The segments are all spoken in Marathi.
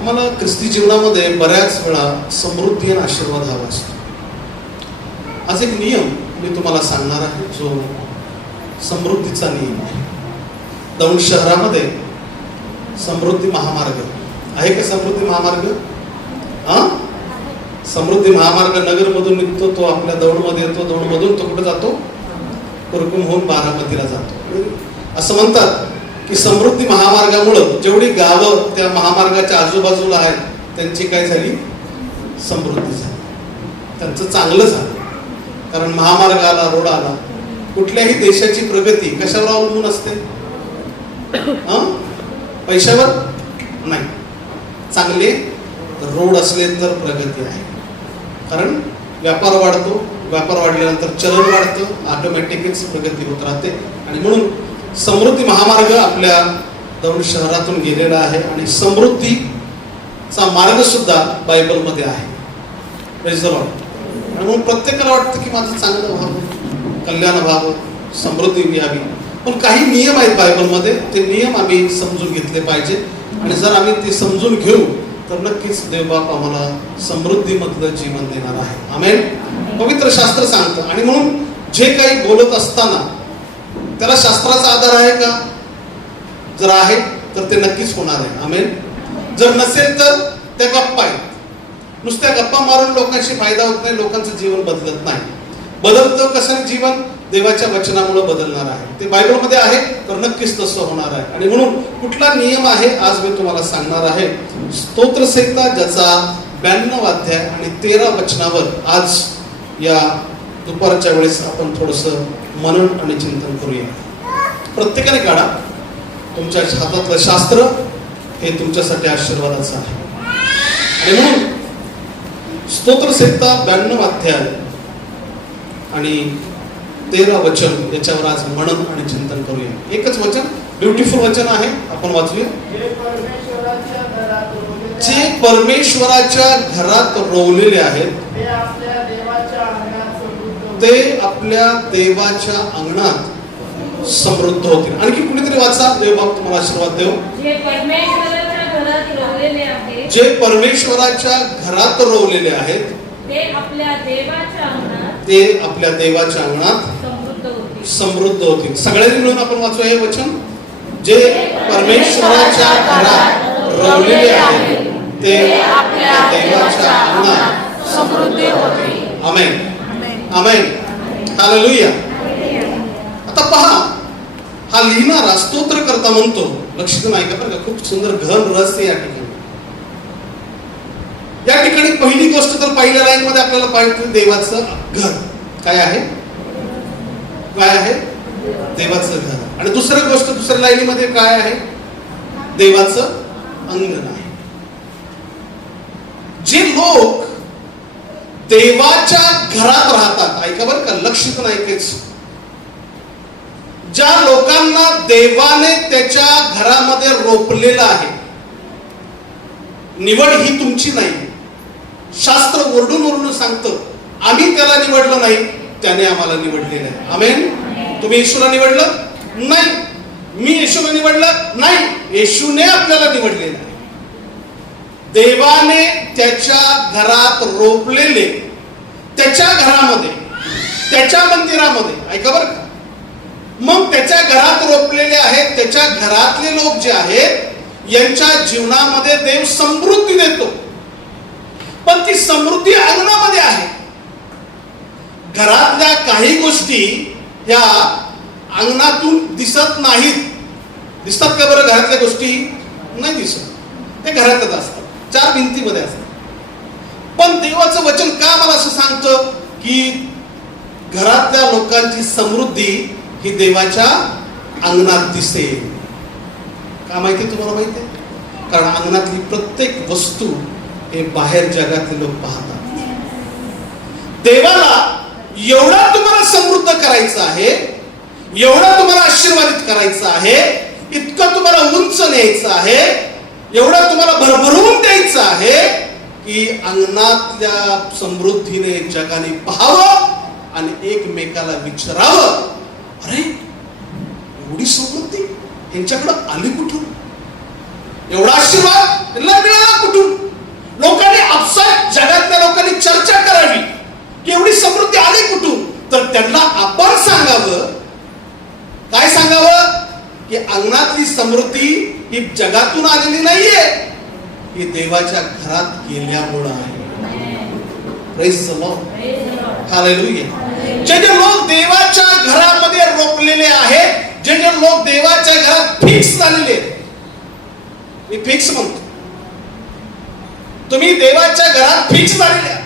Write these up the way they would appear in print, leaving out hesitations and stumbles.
आम्हाला ख्रिस्ती जीवनामध्ये बऱ्याच वेळा समृद्धी आणि आशीर्वाद हवा असतो. आज एक नियम मी तुम्हाला सांगणार आहे जो समृद्धीचा नियम आहे. दौंड शहरामध्ये समृद्धी महामार्ग आहे का? समृद्धी महामार्ग समृद्धी महामार्ग नगरमधून निघतो, तो आपल्या दौंडमध्ये येतो, दौंडमधून तो कुठे जातो? कुरकुम होऊन बारामतीला जातो. असं म्हणतात की समृद्धी महामार्गामुळं जेवढी गावं त्या महामार्गाच्या आजूबाजूला आहेत त्यांची काय झाली? समृद्धी झाली, त्यांचं चांगलं झालं. कारण महामार्ग आला, रोड आला. कुठल्याही देशाची प्रगती कशावर अवलंबून असते? पैशावर नाही. चांगले रोड असले तर प्रगती आहे. कारण व्यापार वाढतो, व्यापार वाढल्यानंतर चलन वाढतं, ऑटोमॅटिकच प्रगती होत राहते. आणि म्हणून समृद्धी महामार्ग आपल्या दौंड शहरातून गेलेला आहे आणि समृद्धीचा मार्ग सुद्धा बायबलमध्ये आहे. Praise the Lord. आणि म्हणून प्रत्येकाला वाटतं की माझं चांगलं व्हावं, कल्याण व्हावं, समृद्धी यावी. पण काही नियम आहेत बायबलमध्ये, ते नियम आम्ही समजून घेतले पाहिजे. आणि जर आम्ही ते समजून घेऊ तर नक्कीच देवबाप आम्हाला समृद्धीमधलं जीवन देणार आहे. आमेन. पवित्र शास्त्र सांगतं. आणि म्हणून जे काही बोलत असताना त्याला शास्त्राचा आधार आहे का? जर आहे तर ते नक्कीच होणार आहे. आमेन. जर नसेल तर त्या गप्पा आहेत. नुसत्या गप्पा मारून लोकांशी फायदा होत नाही, लोकांचं जीवन बदलत नाही. बदलतं कसं जीवन? देवाच्या वचनामुळे बदलणार आहे. ते बायबलमध्ये आहे तर नक्कीच तसं होणार आहे. आणि म्हणून कुठला नियम आहे आज मी तुम्हाला सांगणार आहे. स्तोत्रसंहिता ज्याचा 92 अध्याय आणि 13 वचनावर आज या दुपारच्या वेळेस आपण थोडंसं मनन आणि चिंतन करूया. प्रत्येकाने काढा तुमच्या हातातलं शास्त्र, हे तुमच्यासाठी आशीर्वादाचं आहे. आणि म्हणून स्तोत्रसंहिता 92 अध्याय आणि 13 वचन याच्यावर आज मनन आणि चिंतन करूया. एकच वचन, ब्युटिफुल वचन आहे, आपण वाचूया. जे परमेश्वराच्या घरात रोवलेले आहेत ते आपल्या देवाच्या अंगणात समृद्ध होतील. आणखी कुणीतरी वाचा, देवबाप तुम्हाला आशीर्वाद देव. जे परमेश्वराच्या घरात रोवलेले आहेत ते आपल्या देवाच्या अंगणात समृद्ध होतील. सगळ्यांनी मिळून आपण वाचू हे वचन. जे परमेश्वराच्या घरात रोवलेले आहेत ते आपल्या देवाच्या अंगणात समृद्ध होतील. आमेन. आमेन. हालेलुया. आता पहा, हा लिहिणारा स्तोत्र करता म्हणतो, लक्षित नाही का बरं का? खूप सुंदर गहन रहस्य या ठिकाणी. या ठिकाणी पहिली गोष्ट तर पहिल्या लाईन मध्ये आपल्याला पाहिजे देवाचं घर काय आहे? काय आहे? देवाचं घर. आणि दुसरी गोष्ट दुसऱ्या लाईनीमध्ये काय आहे? देवाचं अंगण आहे. जे लोक देवाच्या घरात राहतात, ऐका बरं का, लक्षित नाही ऐकायचं. ज्या लोकांना देवाने त्याच्या घरामध्ये रोपलेलं आहे, निवड ही तुमची नाही. शास्त्र ओरडून ओरडून सांगतं आम्ही त्याला निवडलं नाही, त्याने आम्हाला निवडलेलं आहे. आमेन. तुम्ही येशूला निवडलं नाही, मी येशूला निवडलं नाही, येशूने आपल्याला निवडलेलं आहे. देवाने त्याच्या घरात रोपलेले, त्याच्या घरामध्ये, त्याच्या मंदिरामध्ये, ऐका बरं का, मग त्याच्या घरात रोपलेले आहेत, त्याच्या घरातले लोक जे आहेत यांच्या जीवनामध्ये देव समृद्धी देतो. पण ती समृद्धी अंगणामध्ये आहे. घरातल्या काही गोष्टी ह्या अंगणातून दिसत नाहीत. दिसतात का बरं? घरातल्या गोष्टी नाही दिसत, ते घरातच असतात, चार भिंतीमध्ये असतात. पण देवाचं वचन का मला असं सांगतं की घरातल्या लोकांची समृद्धी ही देवाच्या अंगणात दिसेल? का माहिती तुम्हाला? माहिती आहे? कारण अंगणातली प्रत्येक वस्तू हे बाहेर जगातले लोक पाहतात. देवाला एवढा तुम्हाला समृद्ध करायचं आहे, एवढा तुम्हाला आशीर्वादित करायचं आहे, इतकं तुम्हाला उंच न्यायचं आहे, एवढं तुम्हाला भरभरून द्यायचं आहे की अंगणातल्या समृद्धीने जगाने पाहावं आणि एकमेकाला विचारावं, अरे एवढी समृद्धी यांच्याकडे आली कुठून? एवढा आशीर्वाद त्यांना मिळाला कुठून? लोकांनी आपसात, जगातल्या लोकांनी चर्चा करावी की एवढी समृद्धी आली कुठून? तर त्यांना आपण सांगावं, काय सांगावं? की अंगणातली समृद्धी ही जगातून आलेली नाहीये, ही देवाच्या घरात गेल्यामुळं आहे. Praise the Lord, hallelujah. जे लोक देवाच्या घरामध्ये रोपलेले आहेत, जे लोक देवाच्या घरात फिक्स झालेले, मी फिक्स म्हणतो, तुम्ही देवाच्या घरात फिक्स झालेल्या.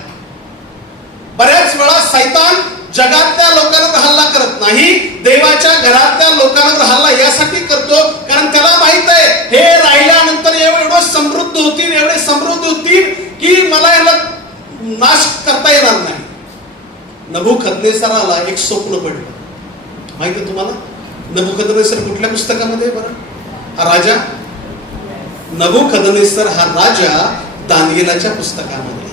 बऱ्याच वेळा शैतान जगातल्या लोकांवर हल्ला करत नाही, देवाच्या घरातल्या लोकांवर हल्ला यासाठी करतो कारण त्याला माहित आहे हे राहिल्यानंतर एवढं समृद्ध होतील, एवढे समृद्ध होतील की मला याला नाश करता येणार नाही. नबुकदनेसराला एक स्वप्न पडलं, माहिती आहे तुम्हाला? नबुकदनेसर कुठल्या पुस्तकामध्ये? बरं, हा राजा नबुकदनेसर हा राजा दानिएलाच्या पुस्तकामध्ये.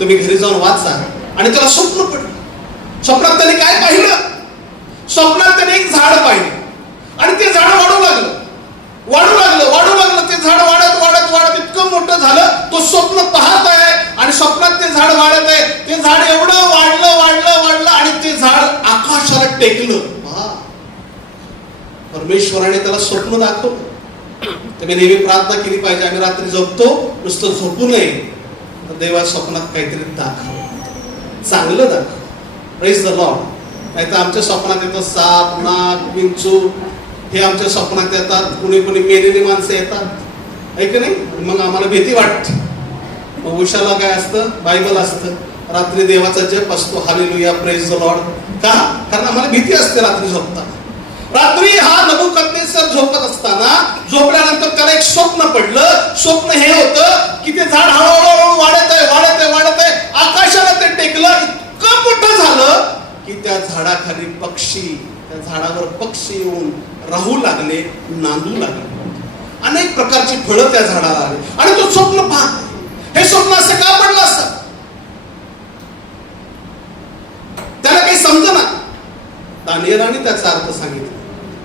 तुम्ही घरी जाऊन वाचा. आणि त्याला स्वप्न पडलं. स्वप्नात त्याने काय पाहिलं? स्वप्नात त्याने एक झाड पाहिलं आणि ते झाड वाढू लागलं, वाढू लागलं, वाढू लागलं. ते झाड वाढत वाढत वाढत इतकं मोठं झालं. तो स्वप्न पाहत आहे आणि स्वप्नात ते झाड वाढत आहे. ते झाड एवढं वाढलं वाढलं वाढलं आणि ते झाड आकाशाला टेकलं. परमेश्वराने त्याला स्वप्न दाखवलं. तुम्ही नेहमी प्रार्थना केली पाहिजे, आम्ही रात्री झोपतो, नुसतं झोपू नये, तर देवा स्वप्नात काहीतरी दाखव, चांगलं दाखव. Praise the Lord. नाही तर आमच्या स्वप्नात येतं साप, नाग, विंचू, हे आमच्या स्वप्नात येतात. कुणी कुणी मेलेली माणसं येतात, ऐक नाही, मग आम्हाला भीती वाटते. मग उशाला काय असतं? बायबल असतं. रात्री देवाचा जप असतो, हालेलुया, प्रेज द लॉर्ड. का? कारण आम्हाला भीती असते रात्री झोपताना. रात्री हा नबुकदनेसर झोपत असताना, झोपल्यानंतर त्याला एक स्वप्न पडलं. स्वप्न हे होतं की ते झाड हळूहळू वाढत आहे, वाढत आहे, वाढत आहे. आकाशाला ते टेकलं, इतकं मोठं झालं की त्या झाडाखाली पक्षी, त्या झाडावर पक्षी येऊन राहू लागले, नांदू लागले. अनेक प्रकारची फळं त्या झाडाला आली. आणि तो स्वप्न पाहत, हे स्वप्न असं का पडलं असतं? त्याला काही समजेना. दानिएलाने त्याचा अर्थ सांगितला.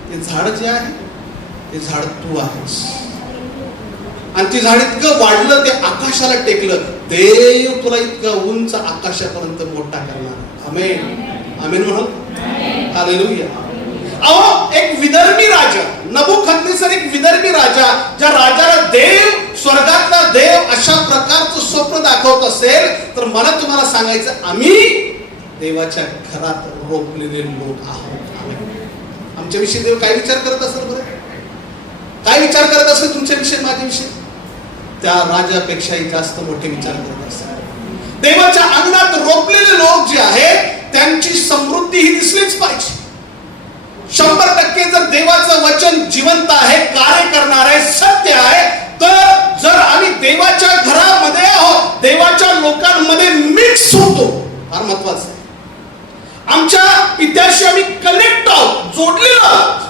ते झाड जे आहे ते झाड तू आहेस. आणि ते झाड इतकं वाढलं, ते आकाशाला टेकलं. देव तुला इतकं उंच आकाशापर्यंत मोठा करणार. आमेन, आमेन म्हणत, हालेलुया. अहो, एक विदर्भी राजा, नबुकदनेसर एक विदर्भी राजा, ज्या राजाला देव, स्वर्गातला देव अशा प्रकारचं स्वप्न दाखवत असेल, तर मला तुम्हाला सांगायचं, आम्ही देवाच्या घरात रोपलेले लोक आहोत. आमच्याविषयी देव काय विचार करत असेल? बरं, काय विचार करत असेल तुमच्याविषयी, माझ्याविषयी? त्या राजापेक्षाही जास्त मोठे विचार करत असेल. देवाच्या अंगणात रोपलेले लोक जे आहेत त्यांची समृद्धी ही दिसलीच पाहिजे. 100% जर देवाचं वचन जिवंत आहे, कार्य करणार आहे, सत्य आहे, तर जर आम्ही देवाच्या घरामध्ये आहोत, देवाच्या लोकांमध्ये मिक्स होतो, फार महत्वाचं आहे. आमच्या पित्याशी आम्ही कनेक्ट आहोत, जोडलेलो आहोत.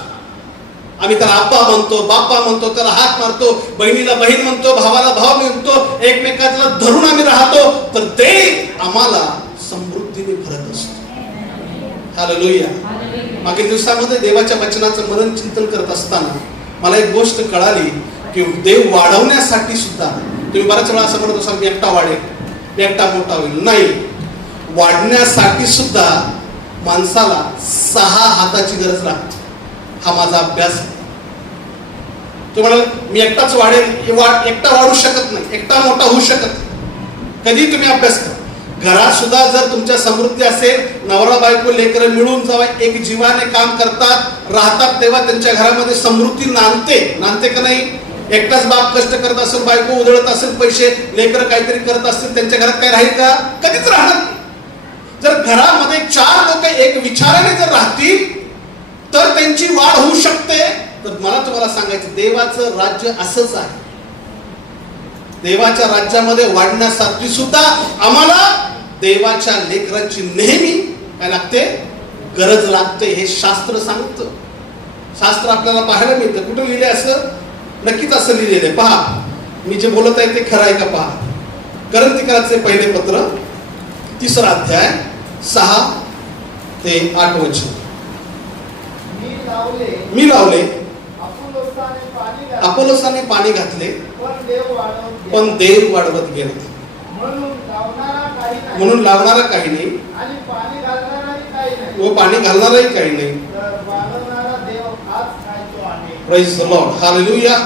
आम्ही त्याला आप्पा म्हणतो, बाप्पा म्हणतो, त्याला हात मारतो, बहिणीला बहीण म्हणतो, भावाला भाव म्हणतो, एकमेकांना धरून आम्ही राहतो, तर देव आम्हाला समृद्धीने भरत असतो. हालेलुया. मागील दिवसामध्ये देवाच्या वचनाचं मनन चिंतन करत असताना मला एक गोष्ट कळाली की देव वाढवण्यासाठी सुद्धा, तुम्ही बऱ्याच वेळा असं म्हणत असाल मी एकटा वाढेल, मी एकटा मोठा होईल. नाही, वाढण्यासाठी सुद्धा माणसाला 6 हाताची गरज लागते. हा माझा अभ्यास. तुम्हाला मी एकटाच वाढेल, एकटा वाढू शकत नाही, एकटा मोठा होऊ शकत नाही. कधी तुम्ही अभ्यास करा. घरात सुद्धा जर तुमच्या समृद्धी असेल, नवरा बायको लेकरं मिळून जेव्हा एक जीवाने काम करतात, राहतात, तेव्हा त्यांच्या घरामध्ये समृद्धी नांदते का नाही? एकटाच बाप कष्ट करत असेल, बायको उधळत असेल पैसे, लेकरं काहीतरी करत असतील, त्यांच्या घरात काय राहील का? कधीच राहणार नाही. जर घरामध्ये 4 लोक एक विचाराने जर राहतील तर त्यांची वाढ होऊ शकते. तर मला तुम्हाला सांगायचं, देवाचं राज्य असंच आहे. देवाच्या राज्यामध्ये वाढण्यासाठी सुद्धा आम्हाला देवाच्या लेकरांची नेहमी काय लागते? गरज लागते. हे शास्त्र सांगतं. शास्त्र आपल्याला पाहायला मिळतं. कुठे लिहिले असं? नक्कीच असं लिहिलेलं आहे. पहा, मी जे बोलत आहे ते खरं आहे का? पहा, करंतिकाचे पहिले पत्र 3रा अध्याय 6 ते 8 वचन. मी लावले, अपोलोसाने पाणी घातले, पण देव वाढवत गेला. पण देव वाढवत गेला. म्हणून लावणारा काही नाही म्हणून लावणारा काही नाही आणि पाणी घालणाराही काही नाही. व पाणी घालणाराही काही नाही. तर वाढवणारा देव हाच काय तो आहे. Praise the Lord. Hallelujah,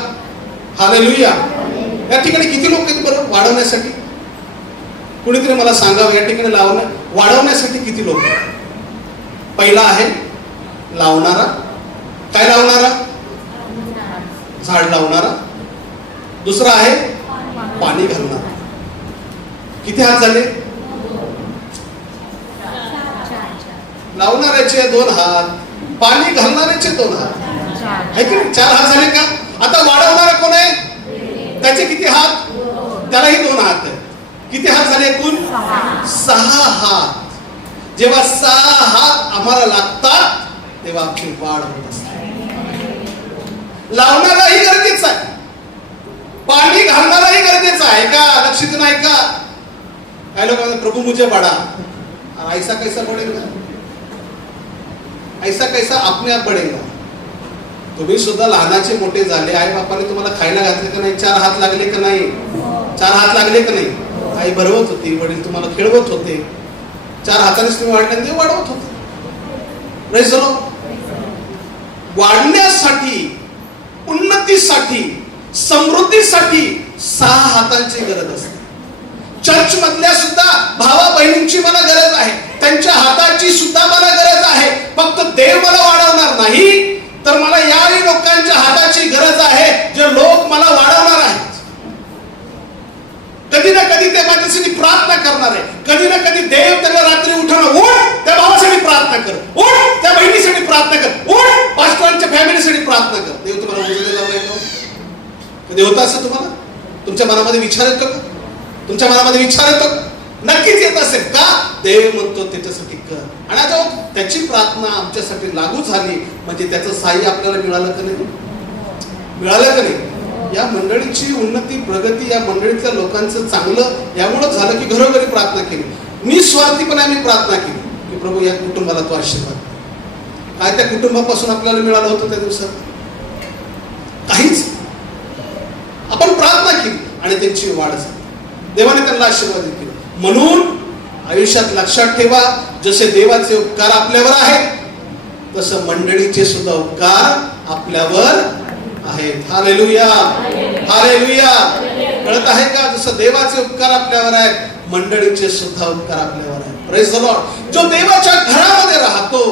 hallelujah. या ठिकाणी किती लोक आहेत बरं वाढवण्यासाठी? कुणीतरी मला सांगावं, या ठिकाणी वाढवण्यासाठी किती लोक? पहिला आहे लावणारा. काय लावणारा? झाड लावणारा. दुसरा आहे पाणी घालणारा. किती हात झाले? लावणाऱ्याचे 2 हात, पाणी घालणाऱ्याचे 2 हात, आहे की नाही? 4 हात झाले का? आता वाढवणारा कोण आहे? त्याचे किती हात? त्यालाही 2 हात आहेत. किती हात झाले एकूण? 6 हात. जेव्हा 6 हात आम्हाला लागतात तेव्हा आपली वाढ होत असते. लावणाराही गरजेचं आहे, पाणी घालणाराही गरजेचं आहे का? लक्षित नाही का? काय लोक म्हणतात प्रभू मुझे बडा, ऐसा कैसा बढ़ेगा, ऐसा कैसा अपने आप बढ़ेगा. तुम्ही सुद्धा लहानाचे मोठे झाले, आई बापाने तुम्हाला खायला घातले का नाही? 4 हात लागले का नाही? 4 हात लागले का नाही? आई भरवत होती, वडील तुम्हाला खेळवत होते, 4 हातानेच तुम्ही वाढल्याने वाढवत होते. Praise the Lord. वाढण्यासाठी, उन्नतीसाठी, समृद्धीसाठी 6 हातांची गरज असते. चर्च मधल्या सुद्धा भावा बहिणींची मला गरज आहे, त्यांच्या हाताची सुद्धा मला गरज आहे. फक्त देव मला वाढवणार नाही, तर मला याही लोकांच्या हाताची गरज आहे जे लोक मला वाढवणार आहेत. कधी ना कधी ते माझ्यासाठी प्रार्थना करणार आहे. कधी ना कधी देव त्याला रात्री उठवणार, उठ त्या भावासाठी प्रार्थना कर, उठ त्या बहिणीसाठी प्रार्थना कर, उठ पास्टरांच्या फॅमिलीसाठी प्रार्थना कर. देव तुम्हाला उजळलेला नाही. कधी होतं असं? तुम्हाला तुमच्या मनामध्ये विचार येतो का? तुमच्या मनामध्ये विचार येतो? नक्कीच येत असेल का? देव म्हणतो त्याच्यासाठी कर. आणि आता त्याची प्रार्थना आमच्यासाठी लागू झाली म्हणजे त्याचं साह्य आपल्याला मिळालं का नाही? मिळालं का नाही? या मंडळीची उन्नती, प्रगती, या मंडळीतल्या लोकांचं चांगलं यामुळे झालं की घरोघरी प्रार्थना केली. निस्वार्थीपणे आम्ही प्रार्थना केली की प्रभू या कुटुंबाला तो आशीर्वाद. काय त्या कुटुंबापासून आपल्याला मिळालं होतं त्या दिवसात? काहीच. आपण प्रार्थना केली आणि त्यांची वाढ झाली. देवाने त्यांना आशीर्वादित केलं. म्हणून आयुष्यात लक्षात ठेवा, जसे देवाचे उपकार आपल्यावर आहेत तसं मंडळीचे सुद्धा उपकार आपल्यावर आहेत. Hallelujah, hallelujah. कळत आहे का? जसं देवाचे उपकार आपल्यावर आहेत मंडळीचे सुद्धा उपकार आपल्यावर आहेत. Praise the Lord. जो देवाच्या घरामध्ये राहतो,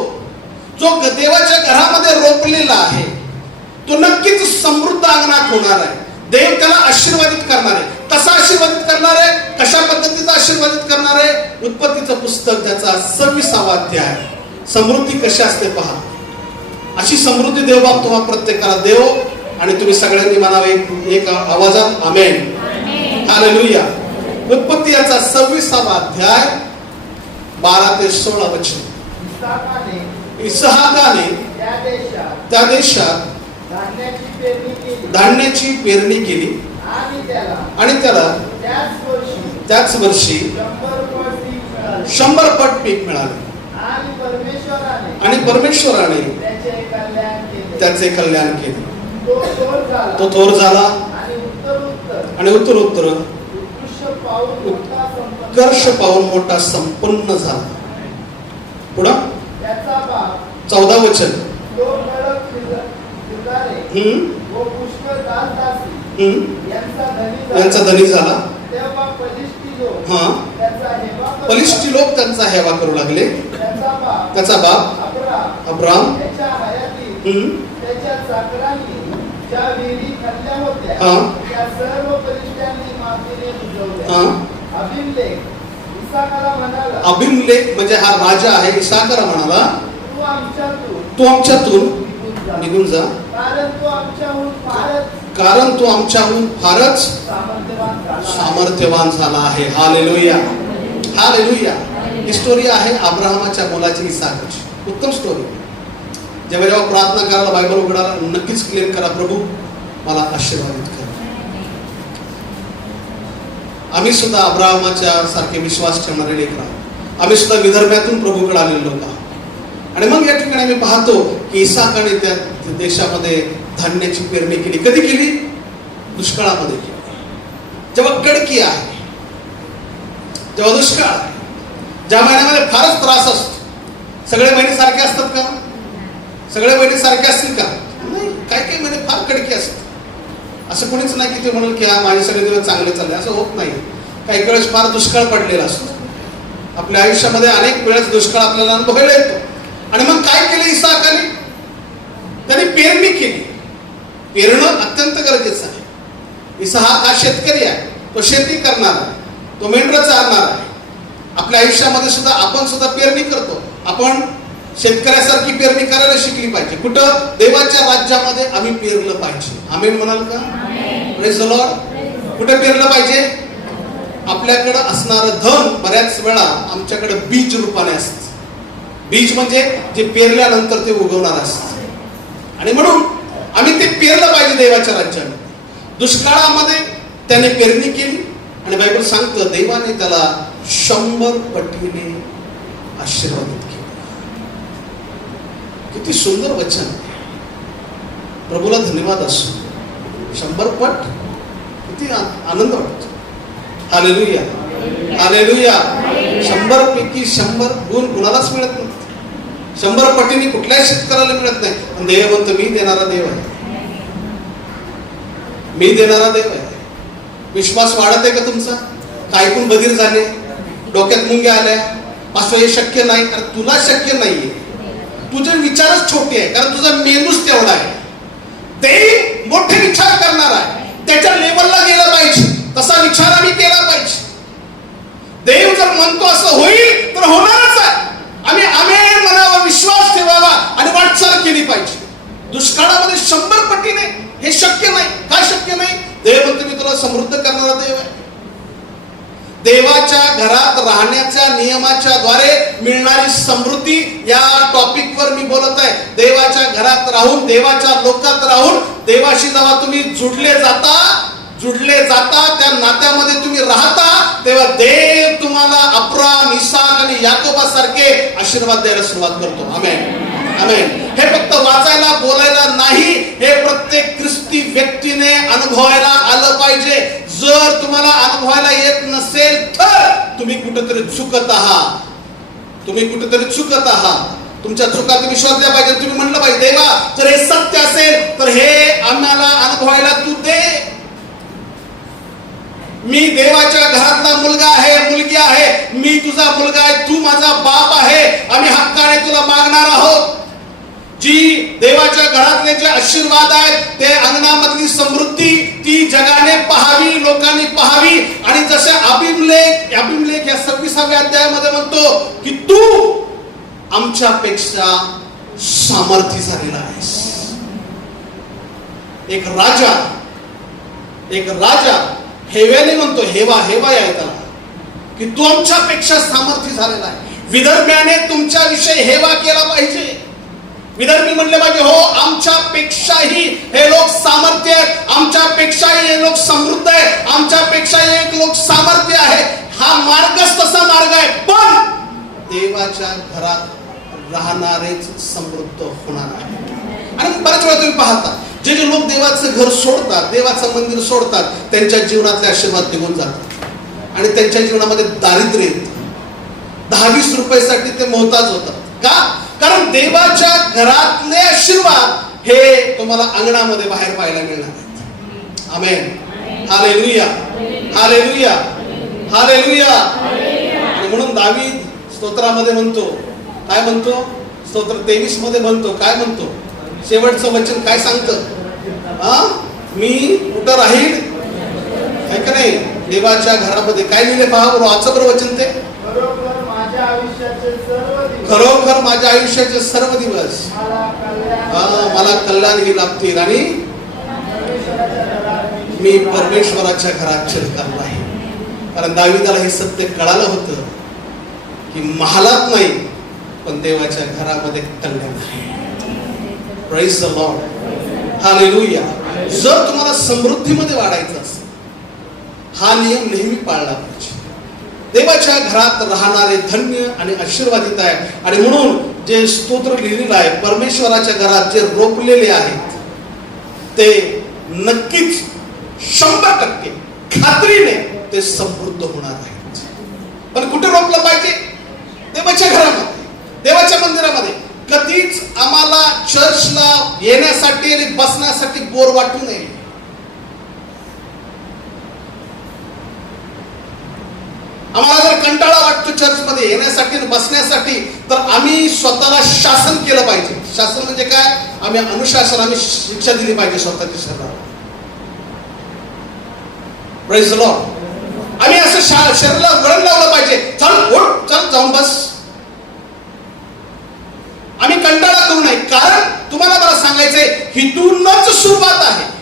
जो देवाच्या घरामध्ये रोपलेला आहे, तो नक्कीच समृद्ध अंगणात होणार आहे. देव त्याला आशीर्वादित करणार आहे. कसा आशीर्वादित करणार आहे? कशा पद्धतीचा आशीर्वादित करणार आहे? उत्पत्तीचं पुस्तक त्याचा 26वा अध्याय. समृद्धी कशी असते पहा. अशी समृद्धी देव बाप तुम्हा प्रत्येकाला देव. आणि तुम्ही सगळ्यांनी म्हणावे एक आवाजात आमेन, हालेलुया. उत्पत्ती याचा 26वा अध्याय 12 ते 16 वचन. इसहाकाने त्या देशात धान्याची पेरणी केली आणि त्याला त्याच वर्षी 100 पट पीक मिळाले. आणि परमेश्वराने त्याचे कल्याण केले. तो थोर झाला आणि उत्तरोत्तर उत्कर्ष पाहून मोठा संपन्न झाला. पुढं 14 वचन. यांचा धनी झाला. बलिष्ठी लोक त्यांचा हेवा करू लागले. त्याचा बाप अब्राम अभिमलेख म्हणजे हा राजा आहे. इसाकाला म्हणाला तू आमच्यातून निघून जा, कारण तू आमच्याहून फारच सामर्थ्यवान झाला आहे. Hallelujah, hallelujah. ही स्टोरी आहे अब्राहमाच्या मुलाची, इसाकाची. उत्तम स्टोरी. जेव्हा जेव्हा प्रार्थना करायला, बायबल उघडायला नक्कीच क्लिअर करा, प्रभू मला आशीर्वादित कर. आम्ही सुद्धा अब्राहमाच्या सारखे विश्वास ठेवणारे लेकर आहोत. आम्ही सुद्धा विदर्भातून प्रभूकडे आलेलो लोक आहोत. आणि मग या ठिकाणी आम्ही पाहतो की इसाकाने त्या देशामध्ये धान्याची पेरणी केली. कधी केली? दुष्काळामध्ये केली. जेव्हा कडकी आहे, जेव्हा दुष्काळ आहे, ज्या महिन्यामध्ये फारच त्रास असतो. सगळे महिने सारखे असतात का? सगळे महिने सारखे असतील का? नाही. काही काही महिने फार कडकी असतात. असं कोणीच नाही की ते म्हणून की हा माझे सगळे दिवस चांगले चालले, असं होत नाही. काही वेळेस फार दुष्काळ पडलेला असतो. आपल्या आयुष्यामध्ये अनेक वेळेस दुष्काळ आपल्याला अनुभवायला येतो. आणि मग काय केलं इसाकाने? त्याने पेरणी केली. पेरणं अत्यंत गरजेचं आहे. इसाक हा शेतकरी आहे, तो शेती करणार आहे, तो मेंढरं चारणार आहे. आपल्या आयुष्यामध्ये सुद्धा आपण सुद्धा पेरणी करतो. आपण शेतकऱ्यासारखी पेरणी करायला शिकली पाहिजे. कुठं? देवाच्या राज्यामध्ये आम्ही पेरलं पाहिजे. आमेन म्हणाल का? Praise the Lord. कुठे पेरलं पाहिजे? आपल्याकडं असणारं धन बऱ्याच वेळा आमच्याकडे बीज रूपाने असतं. बीज म्हणजे जे पेरल्यानंतर ते उगवणार असतं. आणि म्हणून आम्ही ते पेरलं पाहिजे देवाच्या राज्यामध्ये. दुष्काळामध्ये त्याने पेरणी केली आणि बायबल सांगतं देवाने त्याला 100 पटीने आशीर्वादित केलं. किती सुंदर वचन आहे. प्रभूला धन्यवाद असो. 100 पट. किती आनंद वाटतो. Hallelujah, hallelujah. 100 पैकी 100 गुण कुणालाच मिळत नाही. 100 पटीने कुठल्याही शेतकऱ्याला मिळत नाही. पण देव म्हणतो मी देणारा देव आहे, मी देणारा देव आहे. विश्वास वाढत आहे का तुमचा? काय ऐकून बधीर झाले, डोक्यात मुंग्या आल्या, असं हे शक्य नाही. कारण तुला शक्य नाहीये. तुझे विचारच छोटे आहे, कारण तुझा मेंदूच तेवढा आहे. देव मोठे विचार करणार आहे, त्याच्या लेवलला गेला पाहिजे. तसा विचार आम्ही केला पाहिजे. देव जर म्हणतो असं होईल तर होणारच आहे. आम्ही आमेन म्हणावा, विश्वास ठेवावा आणि वाटचाल केली पाहिजे. दुष्काळामध्ये 100 पटीने हे शक्य नाही. काय शक्य नाही? देव म्हणतो मी तुला समृद्ध करणारा देव आहे. देवाच्या घरात राहण्याच्या नियमाच्या द्वारे मिळणारी समृद्धी या टॉपिकवर मी बोलत आहे. देवाच्या घरात राहून, देवाच्या लोकात राहून, देवाशी जेव्हा तुम्ही जुडले जाता, त्या नात्यामध्ये तुम्ही राहता, तेव्हा देव तुम्हाला अब्राम, इसाक आणि याकोबासारखे आशीर्वाद द्यायला सुरुवात करतो. आमेन, आमेन. हे फक्त वाचायला बोलायला नाही, हे प्रत्येक ख्रिस्ती व्यक्तीने अनुभवायला आलं पाहिजे. जर तुम्हाला अनुभवायला येत नसेल तर तुम्ही कुठेतरी चुकत आहात. तुम्ही कुठेतरी चुकत आहात. तुमच्या चुका तुम्ही शोधल्या पाहिजे. तुम्ही म्हणलं पाहिजे देवा जर हे सत्य असेल तर हे आम्हाला अनुभवायला तू दे. मी देवाच्या घरातला मुलगा आहे, मुलगी आहे. मी तुझा मुलगा आहे, तू माझा बाप आहे. आम्ही हक्काने तुला मागणार आहोत. जी देवाच्या घरातले जे आशीर्वाद आहेत, ते अंगणामधली समृद्धी ती जगाने पाहावी, लोकांनी पाहावी. आणि जसे अबिमलेख या 26व्या अध्यायामध्ये म्हणतो की तू आमच्यापेक्षा सामर्थी झालेला आहेस. एक राजा हेव्याने म्हणतो, हेवा आहे त्याला, की तू आमच्यापेक्षा सामर्थी झालेला आहे. विदर्भ्याने तुमच्याविषयी हेवा केला पाहिजे. विदर्भी म्हणले पाहिजे हो आमच्यापेक्षाही हे लोक सामर्थ्य आहेत, आमच्यापेक्षाही हे लोक समृद्ध आहेत, आमच्यापेक्षाही एक लोक सामर्थ्य आहे. हा मार्गच तसा मार्ग आहे. पण देवाच्या घरात राहणारेच समृद्ध होणार आहे. आणि बऱ्याच वेळा तुम्ही पाहता जे लोक देवाचं घर सोडतात, देवाचं मंदिर सोडतात, त्यांच्या जीवनातले आशीर्वाद निघून जातात आणि त्यांच्या जीवनामध्ये दारिद्र्य येतं. 10-20 रुपयासाठी ते मोहताज होतात. का? कारण देवाच्या घरातले आशीर्वाद हे तुम्हाला अंगणामध्ये बाहेर पाहायला मिळणार आहेत. आमेन, हालेलुया, हालेलुया, हालेलुया. आणि म्हणून दावीद स्तोत्रामध्ये म्हणतो, काय म्हणतो? स्तोत्र 23 मध्ये म्हणतो, काय म्हणतो? शेवटचं वचन काय सांगतं? मी कुठं राहील? आहे का नाही? देवाच्या घरामध्ये काय लिहिले पहा बरोबर. आजचं बरोबर वचन ते खरोखर माझ्या आयुष्याचे सर्व दिवस मला कल्याण ही लाभतील आणि मी परमेश्वराच्या घरात चिरकाल नाही. कारण दाविदाला हे सत्य कळालं होतं की महालात नाही पण देवाच्या घरामध्ये कल्याण आहे. Praise the Lord, hallelujah. जर तुम्हाला समृद्धीमध्ये वाढायचं असेल हा नियम नेहमी पाळला पाहिजे. देवाच्या घरात राहणारे धन्य आणि आशीर्वादित आहे. आणि म्हणून जे स्तोत्र लिहिलेलं आहे, परमेश्वराच्या घरात जे रोपलेले आहेत ते नक्कीच 100% खात्रीने ते समृद्ध होणार आहेत. पण कुठे रोपलं पाहिजे? देवाच्या घरामध्ये, देवाच्या मंदिरामध्ये. कधीच आम्हाला चर्चला येण्यासाठी आणि बसण्यासाठी बोर वाटू नये. आम्हाला जर कंटाळा वाटतो चर्चमध्ये येण्यासाठी आणि बसण्यासाठी, तर आम्ही स्वतःला शासन केलं पाहिजे. शासन म्हणजे काय? आम्ही अनुशासन, आम्ही शिक्षा दिली पाहिजे स्वतःच्या शरीराला. Praise the Lord. आम्ही असं शरीराला वळण लावलं पाहिजे. चल उठ, चल जाऊन बस. आम्ही कंटाळा करू नये. कारण तुम्हाला मला सांगायचंय, हितूनच सुरुवात आहे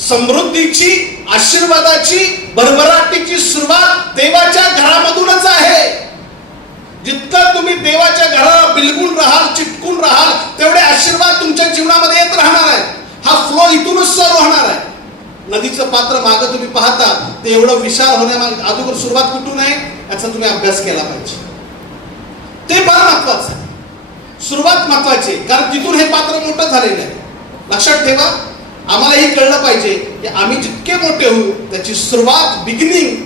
समृद्धीची, आशीर्वादाची, भरभराटीची सुरुवात देवाच्या घरामधूनच आहे. जितकं तुम्ही देवाच्या घराला बिलगून राहाल, चिटकून राहाल, तेवढे आशीर्वाद तुमच्या जीवनामध्ये येत राहणार आहे. हा फ्लो इथूनच चालू होणार आहे. नदीचं पात्र मागं तुम्ही पाहता ते एवढं विशाल होण्यामागे अगोदर सुरुवात कुठून आहे याचा तुम्ही अभ्यास केला पाहिजे. ते फार महत्वाचं आहे. सुरुवात महत्वाची, कारण तिथून हे पात्र मोठं झालेलं आहे. लक्षात ठेवा, आम्हाला हे कळलं पाहिजे की आम्ही जितके मोठे होऊ त्याची सुरुवात, बिगिनिंग,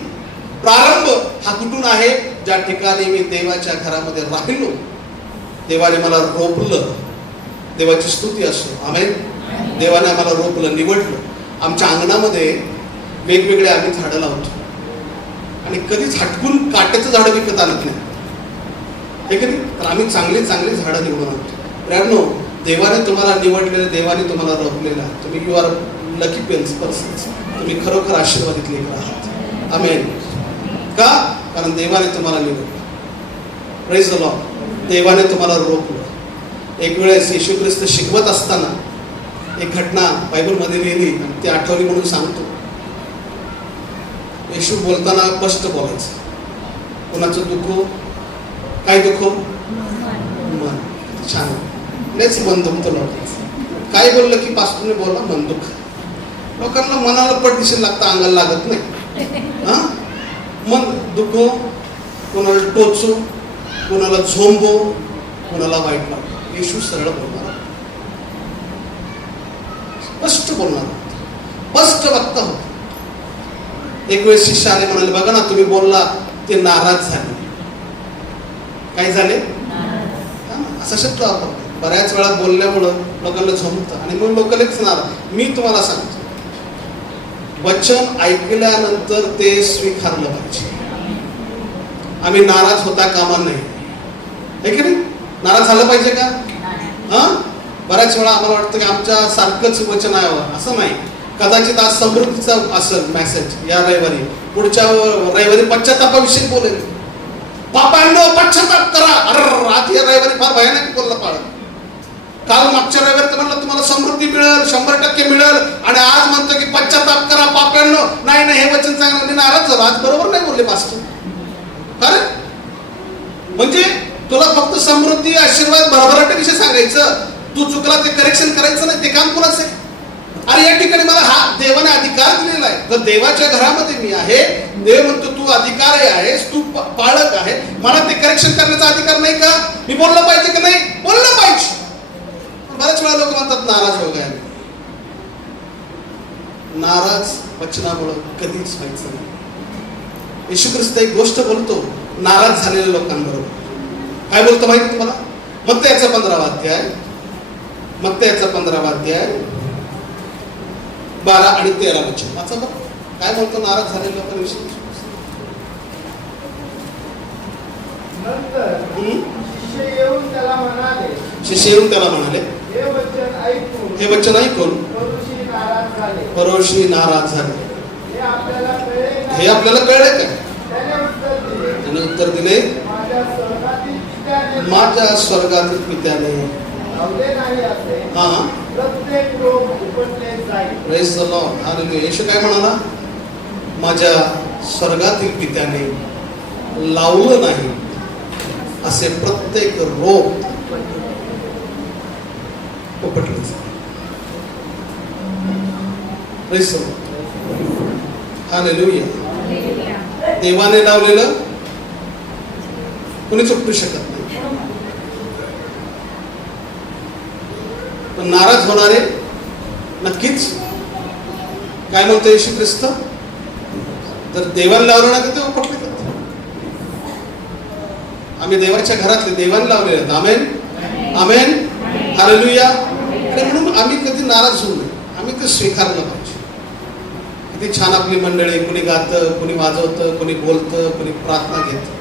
प्रारंभ हा कुठून आहे? ज्या ठिकाणी मी देवाच्या घरामध्ये राहिलो, देवाने मला रोपलं. देवाची स्तुती असो. आमेन. देवाने आम्हाला रोपलं, निवडलं. आमच्या अंगणामध्ये वेगवेगळे आम्ही झाडं लावतो आणि कधीच हटकून काट्याचं झाडं विकत आणत नाही, हे की नाही? तर आम्ही चांगले चांगले झाडं निवडून आणतो. प्रेरणो, देवाने तुम्हाला निवडलेलं, देवाने तुम्हाला रोपलेलं आहे. तुम्ही यू आर लकी पर्सन्स. तुम्ही खरोखर आशीर्वादित लेकर आहात. आमेन. का? कारण देवाने तुम्हाला निवडलं. Praise the Lord. देवाने तुम्हाला रोपलं. एक वेळेस येशू ख्रिस्त शिकवत असताना एक घटना बायबलमध्ये लिहिली, ती आठवली म्हणून सांगतो. येशू बोलताना स्पष्ट बोलायचं. कोणाचं दुःख? काय दुःख? मन. छान. लयच मन दुखतं लोकांचं. काय बोललं की पास्टरने बोलला मन दुःख. लोकांना मनाला पट दिसेल लागतं, अंगाला लागत नाही. हा, मन दुखो, कोणाला टोचो, कोणाला झोंबो, कोणाला वाईट लागतो. येशू सरळ बोलणार, स्पष्ट बोलणार, स्पष्ट वक्ता होत. एक वेळ शिष्य आले, म्हणाले बघा ना तुम्ही बोलला ते नाराज झाले. काय झाले? असा शब्द वापरतो. बऱ्याच वेळा बोलल्यामुळं लोकांना झोंबतं आणि मग लोक लेखणार. मी तुम्हाला सांगतो, वचन ऐकल्यानंतर ते स्वीकारलं पाहिजे. आम्ही नाराज होता कामा नाही, हे की नाही? नाराज झालं पाहिजे का? हा, बऱ्याच वेळा आम्हाला वाटतं की आमच्या सारखंच वचन आहे, असं नाही. कदाचित आज समृद्धीचा असेल मेसेज या रविवारी, पुढच्या रविवारी पश्चातापाविषयी बोलेल. पापांनो पश्चाताप करा. अरे आज या रविवारी फार भयानक बोलला पाळ. काल मागच्या रविवारी म्हणलं तुम्हाला समृद्धी मिळेल, 100% मिळेल, आणि आज म्हणतो की पश्चाताप करा पापांनो. नाही नाही, हे वचन चांगलं. मी नाराज झालो. आज बरोबर नाही बोलले पास्टर. अरे म्हणजे तुला फक्त समृद्धी, आशीर्वाद, भरभराटीविषयी सांगायचं, तू चुकला ते करेक्शन करायचं नाही, ते काम कोणाचं आहे? अरे या ठिकाणी मला हा देवाने अधिकार दिलेला आहे. तर देवाच्या घरामध्ये मी आहे, देव म्हणतो तू अधिकारी आहेस, तू पाळक आहे, मला ते करेक्शन करण्याचा अधिकार नाही का? मी बोललं पाहिजे का नाही? बोललं पाहिजे. बऱ्याच वेळा लोक म्हणतात नाराज हो गया. नाराज वचनामुळे कधीच व्हायचं नाही. येशू ख्रिस्त एक गोष्ट बोलतो नाराज झालेल्या लोकांबरोबर. काय बोलतो माहिती तुम्हाला? मत्तयाचा 15वा अध्याय, मत्तयाचा 15वा अध्याय 12 आणि 13 वचन वाचा बरं. काय बोलतो नाराज झालेल्या लोकांविषयी? नंतर शिष्य येऊन त्याला म्हणाले, हे वचन ऐकून परोशी नाराज झाले. हे आपल्याला कळले का? त्याने उत्तर दिले, माझ्या स्वर्गातील पित्याने प्रेज द लॉर्ड. हालेलुया. येशू काय म्हणाला? माझ्या स्वर्गातील पित्याने लावलं नाही असे प्रत्येक रोग उपटले. Praise the Lord. हालेलुया. देवाने लावलेलं कोणीच उपटू शकत नाही. पण नाराज होणारे नक्कीच, काय म्हणतो येशू ख्रिस्त, जर देवाला लावलं ना तर ते उपटले जातात. आम्ही देवाच्या घरातले, देवाला लावलेले आहेत. आमेन आमेन हालेलुया. आणि म्हणून आम्ही कधी नाराज होऊ नये, आम्ही ते स्वीकारलं पाहिजे. किती छान आपली मंडळी, कोणी गातं, कोणी वाजवतं, कोणी बोलतं, कोणी प्रार्थना घेतं.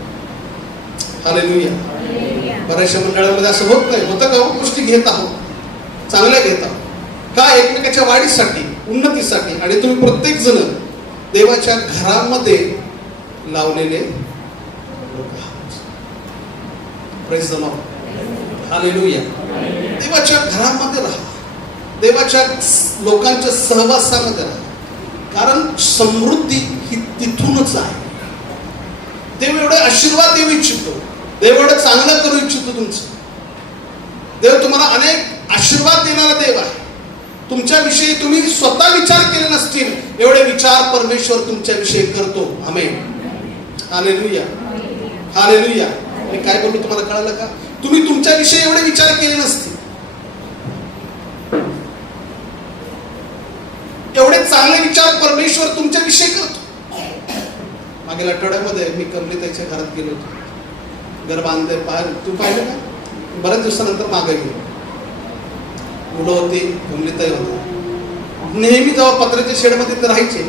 हालेलुया. बऱ्याचशा मंडळामध्ये असं होत नाही, होतं का? गोष्टी घेत आहोत, चांगल्या घेत आहोत का? एकमेकाच्या वाढीसाठी, उन्नतीसाठी. आणि तुम्ही प्रत्येक जण देवाच्या घरामध्ये लावलेले लोक आहात. Praise the Lord. हालेलुया. देवाच्या घरामध्ये राहा, देवाच्या लोकांच्या सहवासामध्ये राहा, कारण समृद्धी ही तिथूनच आहे. देव एवढे आशीर्वाद देऊ इच्छितो, देव एवढं चांगलं करू इच्छितो तुमचं. देव तुम्हाला अनेक आशीर्वाद देणारा देव आहे. तुमच्याविषयी तुम्ही स्वतः विचार केले नसतील एवढे विचार परमेश्वर तुमच्याविषयी करतो. Amen hallelujah hallelujah. मी काय बोललो तुम्हाला कळालं का? तुम्ही तुमच्याविषयी एवढे विचार केले नसतील, एवढे चांगले विचार परमेश्वर तुमच्याविषयी करतो. मागील आठवड्यामध्ये मी कमलीताईच्या घरात गेलो होतो, घर बांधले. तू पाहिलं का? बऱ्याच दिवसानंतर मागे गेलो. मुलं होती, कमलीताई होती. नेहमी जेव्हा पत्र्याच्या शेडमध्ये ते राहायचे,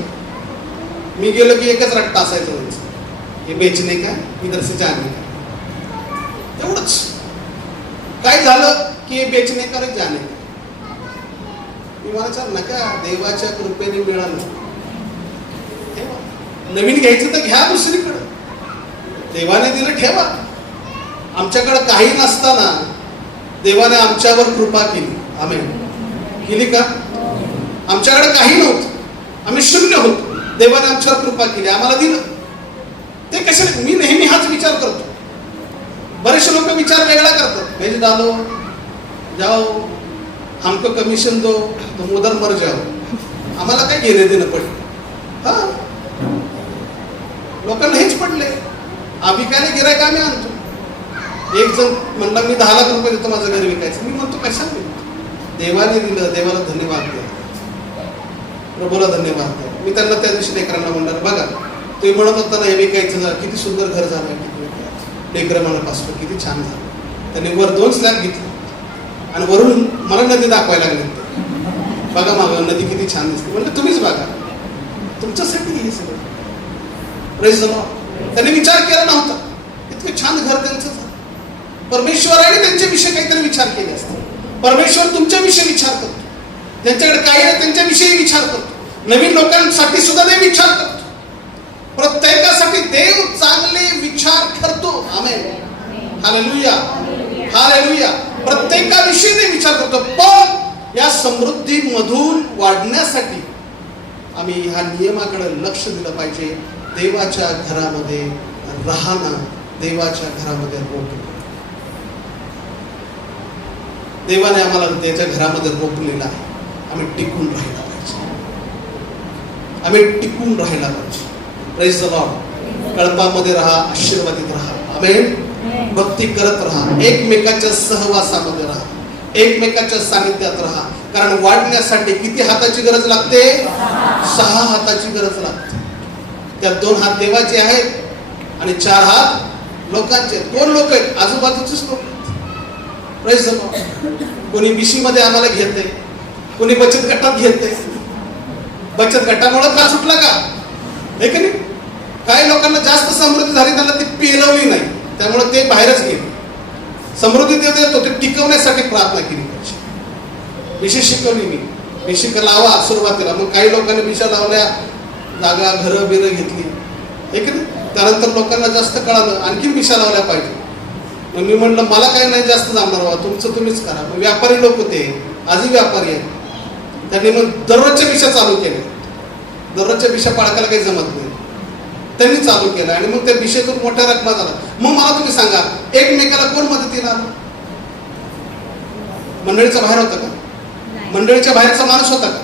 मी गेलो की एकच रट्टा असायचा त्यांचा, हे बेचणे का, इधर से जाने का. एवढंच. काय झालं की हे बेचणे का रे जाने का. मी म्हणायचं नका, देवाच्या कृपेने मिळालं. नवीन घ्यायचं तर घ्या दुसरीकडं, देवाने दिलं ठेवा. आमच्याकडे काही नसताना देवाने आमच्यावर कृपा केली. आमेन. केली का? आमच्याकडे काही नव्हतं, आम्ही शून्य होतो, देवाने आमच्यावर कृपा केली, आम्हाला दिलं. ते कशाला? मी नेहमी हाच विचार करतो. बरेचसे लोक विचार वेगळा करतात. भेज डालो, जाओ, हमको कमिशन दो, तुम उधर मर जाओ. आम्हाला काय घेणे देणं पडलं? हा, लोकांना हेच पडले. आम्ही काय नाही, गिरायक आम्ही आणतो. एक जण म्हणला मी 10 लाख रुपये देतो माझं घर विकायचं. मी म्हणतो कशाला? देवाने दिलं, देवाला धन्यवाद द्या, प्रभूला धन्यवाद द्या. मी त्यांना त्या दिवशी लेकरांना म्हणणार, बघा तुम्ही म्हणत होता ना हे विकायचं झालं, किती सुंदर घर झालं, लेकरं म्हणत असतो किती छान झालं. त्यांनी वर 2 स्लॅब घेतले आणि वरून मला नदी दाखवायला लागली. बघा मागं नदी किती छान दिसते. म्हणलं तुम्हीच बघा, तुमच्यासाठी हे सगळं. Praise the Lord. त्यांनी विचार केला नव्हता, इतकं छान घर त्यांचं झालं. परमेश्वराने त्यांच्याविषयी काहीतरी विचार केले असते. परमेश्वर तुमच्याविषयी विचार करतो, ज्यांच्याकडे काही नाही त्यांच्याविषयी विचार करतो. नवीन लोकांसाठी सुद्धा देव विचार करतो. प्रत्येकासाठी देव चांगले विचार करतो. Amen hallelujah hallelujah. प्रत्येकाविषयी देव विचार करतो. पण या समृद्धीमधून वाढण्यासाठी आम्ही ह्या नियमाकडे लक्ष दिलं पाहिजे. देवाच्या घरामध्ये राहणं, देवाच्या घरामध्ये रोखणं. देवाने आम्हाला त्याच्या घरामध्ये रोखलेलं आहे. आम्ही टिकून राहायला पाहिजे, आम्ही टिकून राहायला पाहिजे. Praise the Lord. कळपामध्ये राहा, आशीर्वादित राहा. आमेन. भक्ती करत राहा, एकमेकाच्या सहवासामध्ये राहा, एकमेकाच्या सानिध्यात राहा. कारण वाढण्यासाठी किती हाताची गरज लागते? 6 हाताची गरज लागते. त्यात 2 हात देवाचे आहेत आणि 4 हात लोकांचे. 2 लोक आहेत, आजूबाजूचेच लोक आहेत. Praise the Lord. कोणी बीसी मध्ये आम्हाला घेते, कोणी बचत गटात घेते. बचत गटामुळे का सुटला का? हे की नाही? काही लोकांना जास्त समृद्धी झाली, त्यांना ती पेलवली नाही, त्यामुळे ते बाहेरच गेले. समृद्धी देतो ते टिकवण्यासाठी प्रार्थना केली पाहिजे. विषय शिकवली मी, विषय लावा सुरुवातीला. मग काही लोकांनी विषय लावल्या, जागा घरं बिरं घेतली, हे की नाही? त्यानंतर लोकांना जास्त कळालं, आणखी विषय लावल्या पाहिजे. मग मी म्हणलं मला काही नाही जास्त जमणार बाबा, तुमचं तुम्हीच करा. मग व्यापारी लोक होते, आजही व्यापारी आहेत, त्यांनी मग दररोजच्या विषय चालू केले. दररोजच्या विषय पाळकायला काही जमत नाही, त्यांनी चालू केलं आणि मग त्या विषयातून मोठ्या रकमा झाला. मग मला तुम्ही सांगा, एकमेकाला कोण मदतीला आलं? मंडळीच्या बाहेर होता का? मंडळीच्या बाहेरचा माणूस होता का?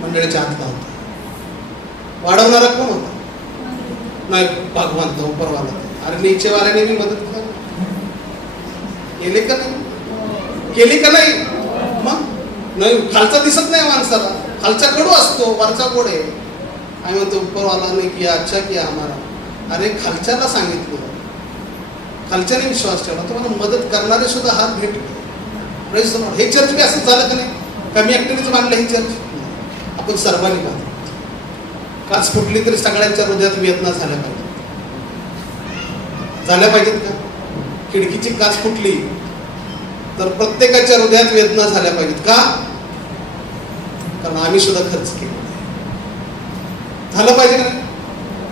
मंडळीच्या आतला होता. वाढवणारा कोण होता? नाही, भगवान तो उपरवाला. अरे नीचे वाल्याने मी मदत केली का नाही? केली का नाही? नाही, खालचा दिसत नाही माणसाला, खालचा कडू असतो, वरचा गोड आहे. आम्ही म्हणतो उपरवाला नाही किया अच्छा किया आम्हाला. अरे खालच्याला सांगितलं, खालच्याने विश्वास ठेवला, तुम्हाला मदत करणारे सुद्धा हात भेटले. हे चर्च बी असं झालं का नाही? कमी एकट्यानेच मांडलं हे चर्च? आपण सर्वांनी बांधलं. काच फुटली तरी सगळ्यांच्या हृदयात वेदना झाल्या पाहिजेत का? खिडकीची काच फुटली तर प्रत्येकाच्या हृदयात वेदना झाल्या पाहिजेत का? कारण आम्ही सुद्धा खर्च केला झालं पाहिजे ना.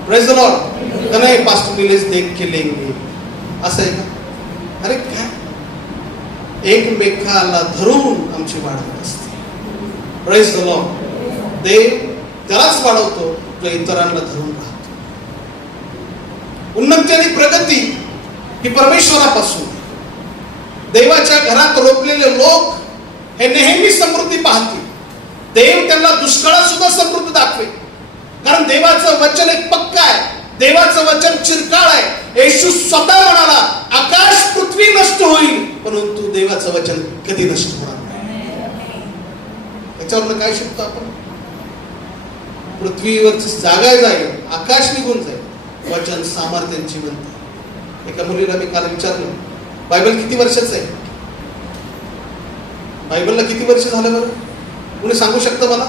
Praise the Lord. का नाही पास्टर निलेश देख के लेंगे असं आहे का? अरे काय, एकमेकाला धरून आमची वाढवत असते. Praise the Lord. देव त्यालाच वाढवतो जो इतरांना धरून राहतो. उन्नती आणि प्रगती ही परमेश्वरापासून. देवाच्या घरात रोपलेले लोक हे नेहमी समृद्धी पाहतील. देव त्यांना दुष्काळात सुद्धा समृद्धी दाखवेल. कारण देवाचं वचन एक पक्का आहे, देवाचं वचन चिरकाळ आहे. येशू स्वतः म्हणाला, आकाश पृथ्वी नष्ट होईल परंतु देवाचं वचन कधी नष्ट होणार नाही. त्याच्यावरनं काय शिकतो आपण? पृथ्वीवरची जागा जाईल, आकाश निघून जाईल, वचन सामर्थ्यांची म्हणते. एका मुलीला मी काल विचारलं, बायबल किती वर्षाचं आहे? बायबलला किती वर्ष झालं बरं? कोणी सांगू शकतं मला?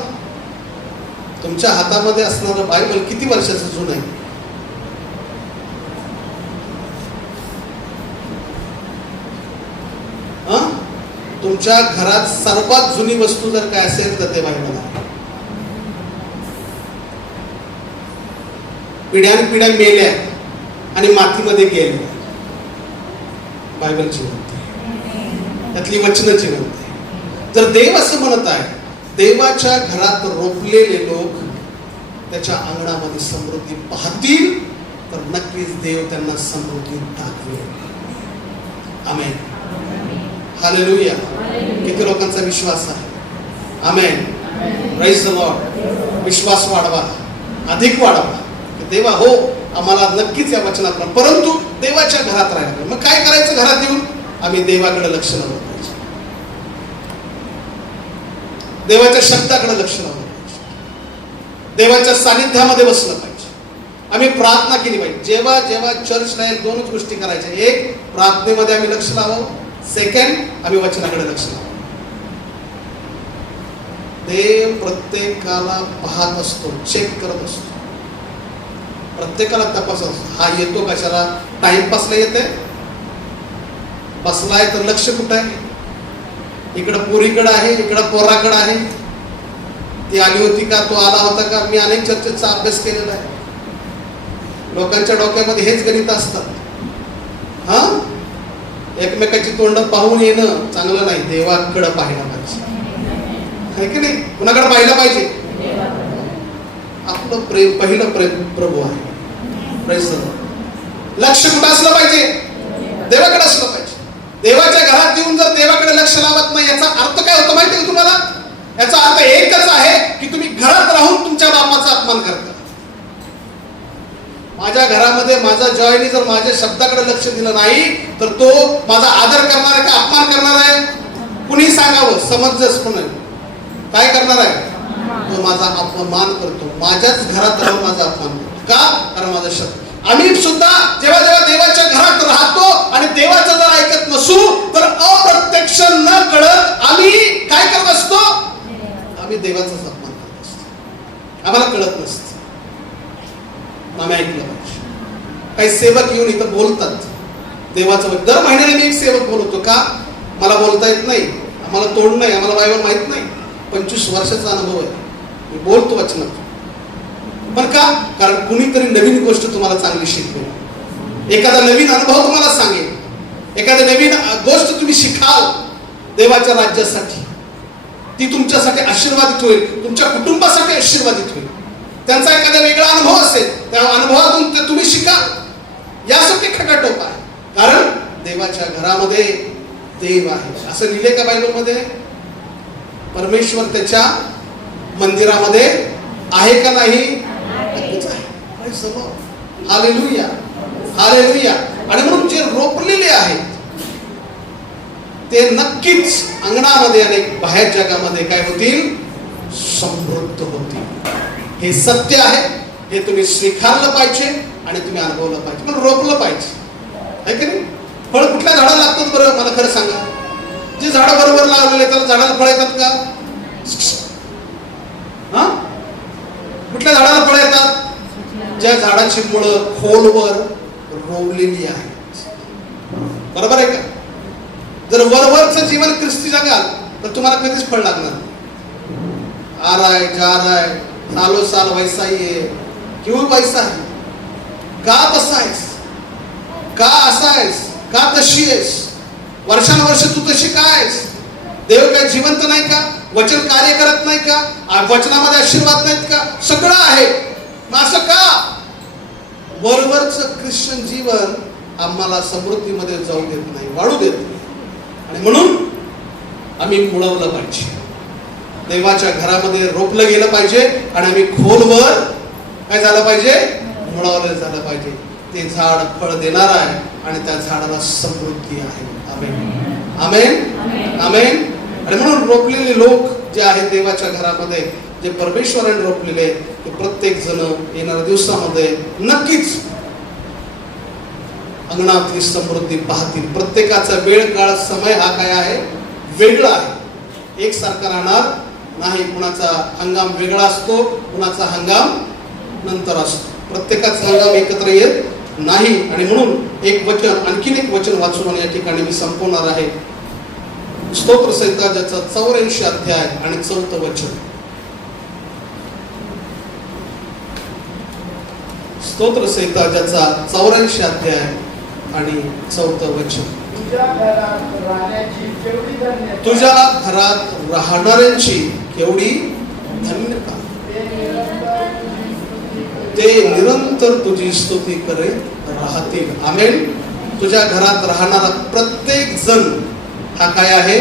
तुमच्या हातामध्ये असणारं बायबल किती वर्षाचं जुनं आहे? तुमच्या घरात सर्वात जुनी वस्तू जर काय असेल तर ते बायबल आहे. पिढ्यान पिढ्या मेल्या आणि मातीमध्ये गेल्या, बायबल जिवंत आहे, त्यातली वचनं जिवंत आहे. जर देव असं म्हणत आहे, देवाच्या घरात रोपलेले लोक त्याच्या अंगणामध्ये समृद्धी पाहतील, तर नक्कीच देव त्यांना समृद्धी दाखवेल. आमेन. हालेलुया. किती लोकांचा विश्वास आहे? आमेन. Praise the Lord. विश्वास वाढवा, अधिक वाढवा. देवा हो, आम्हाला नक्कीच या वचनात, परंतु देवाच्या घरात राहायला. मग काय करायचं? घरात येऊन आम्ही देवाकडे लक्ष लावलं पाहिजे, देवाच्या शब्दाकडे लक्ष लावलं पाहिजे, देवाच्या सानिध्यामध्ये बसलं पाहिजे, आम्ही प्रार्थना केली पाहिजे. जेव्हा जेव्हा चर्चला दोनच गोष्टी करायच्या, एक प्रार्थनेमध्ये आम्ही लक्ष लावावं, सेकंड आम्ही वचनाकडे लक्ष लावावं. देव प्रत्येकाला पाहत असतो, चेक करत असतो, प्रत्येकाला तपासत. हा येतो कशाला? टाइमपासला येते, बसलाय तर लक्ष कुठं आहे? इकडं पोरीकडं आहे, इकडं पोराकडं आहे. ती आली होती का, तो आला होता का? मी अनेक चर्चेचा अभ्यास केलेला आहे. लोकांच्या डोक्यामध्ये हेच गणित असतात. हा, एकमेकाची तोंड पाहून येणं चांगलं नाही, देवाकडं पाहायला पाहिजे, है की नाही? कुणाकडे पाहिलं पाहिजे? आपलं प्रेम, पहिलं प्रेम प्रभू आहे. लक्ष कुठं असलं पाहिजे? देवाकडे असलं पाहिजे. देवाच्या घरात येऊन जर देवाकडे लक्ष लावत नाही, याचा अर्थ काय होतो माहिती आहे तुम्हाला? याचा अर्थ एकच आहे की तुम्ही घरात राहून तुमच्या बापाचा अपमान करता. माझ्या घरामध्ये माझा जॉयनी जर माझ्या शब्दाकडे लक्ष दिलं नाही तर तो माझा आदर करणार आहे का अपमान करणार आहे? कुणी सांगावं समंजसपणे. काय करणार आहे? तो माझा अपमान करतो, माझ्याच घरात राहून माझा अपमान करतो. का? कारण माझा शब्द. आम्ही सुद्धा जेव्हा जेव्हा देवाच्या घरात राहतो आणि देवाचं जर ऐकत नसू तर अप्रत्यक्ष न कळत आम्ही काय करत असतो? आम्ही देवाचाच अपमान करत असतो, आम्हाला कळत नसतं. आम्ही ऐकलं पाहिजे. काही सेवक येऊन इथं बोलतात देवाचं. दर महिन्याला मी एक सेवक बोलवतो. का? मला बोलता येत नाही, आम्हाला तोंड नाही, आम्हाला बायबल माहित नाही. 25 वर्षाचा अनुभव आहे, मी बोलतो वचनात. पण का? कारण कुणीतरी नवीन गोष्ट तुम्हाला चांगली शिकवेल, एखादा नवीन अनुभव तुम्हाला सांगेल, एखादी नवीन गोष्ट तुम्ही शिकाल देवाच्या राज्यासाठी. ती तुमच्यासाठी आशीर्वादित होईल, तुमच्या कुटुंबासाठी आशीर्वादित होईल. त्यांचा एखादा वेगळा अनुभव असेल, त्या अनुभवातून ते तुम्ही शिकाल. यासाठी खटाटोप आहे. कारण देवाच्या घरामध्ये देव आहे असं लिहिले का बायबलमध्ये? परमेश्वर त्याच्या मंदिरामध्ये आहे का नाही? नक्कीच आहे. Hallelujah, hallelujah. आणि म्हणून जे रोपलेले आहेत ते नक्कीच अंगणामध्ये आणि बाहेर जगामध्ये काय होतील? समृद्ध होतील. हे सत्य आहे. हे तुम्ही स्वीकारलं पाहिजे आणि तुम्ही अनुभवलं पाहिजे, पण रोपलं पाहिजे, आहे की नाही? फळ कुठल्या झाडाला लागतात बरं, मला खरं सांगा. जे झाडं बरोबर लावलेले त्याला झाडाला फळ येतात का? हा, कुठल्या झाडाला फळ येतात? ज्या झाडाची मुळं खोलवर रोवलेली आहेत. बरोबर आहे का? जर वरवरचं जीवन ख्रिस्ती जगाल तर तुम्हाला कधीच फळ लागणार नाही. आ रहा है, जा रहा है, सालों साल वैसा ही है. क्यों वैसा है? का तसा आहेस? का असा आहेस? का तशी आहेस? वर्षानुवर्ष तू तशी का आहेस? देव काय जिवंत नाही का? वचन कार्य करत नाही का? वचनामध्ये आशीर्वाद नाहीत का? सगळं आहे, मग असं का? वरवरचं ख्रिश्चन जीवन आम्हाला समृद्धीमध्ये जाऊ देत नाही, वाढू देत नाही. आणि म्हणून आम्ही मुळवलं पाहिजे, देवाच्या घरामध्ये रोपलं गेलं पाहिजे आणि आम्ही खोलवर काय झालं पाहिजे? मुळवलं झालं पाहिजे. ते झाड फळ देणार आहे आणि त्या झाडाला समृद्धी आहे. आमेन, आमेन, आमेन. आणि म्हणून रोपलेले लोक जे आहेत देवाच्या घरामध्ये, जे परमेश्वराने रोपलेले, ते प्रत्येक जण येणाऱ्या दिवसामध्ये नक्कीच अंगणातली समृद्धी पाहतील. प्रत्येकाचा वेळ काळ समय हा काय आहे? वेगळा आहे, एकसारखा राहणार नाही. कुणाचा हंगाम वेगळा असतो, कुणाचा हंगाम नंतर असतो. प्रत्येकाचा हंगाम एकत्र येत नाही. आणि म्हणून एक वचन, आणखीन एक वचन वाचून या ठिकाणी मी संपवणार आहे. स्तोत्र संहिता ज्याचा 84 अध्याय आणि 4 वचन. स्तोत्र संहिता ज्याचा 84 अध्याय आणि 4 वचन. तुझ्या घरात राहणाऱ्यांची केवढी धन्यता, ते निरंतर तुझी स्तुती करत राहतील. आमेन. तुझ्या घरात राहणारा प्रत्येक जण हा काय आहे?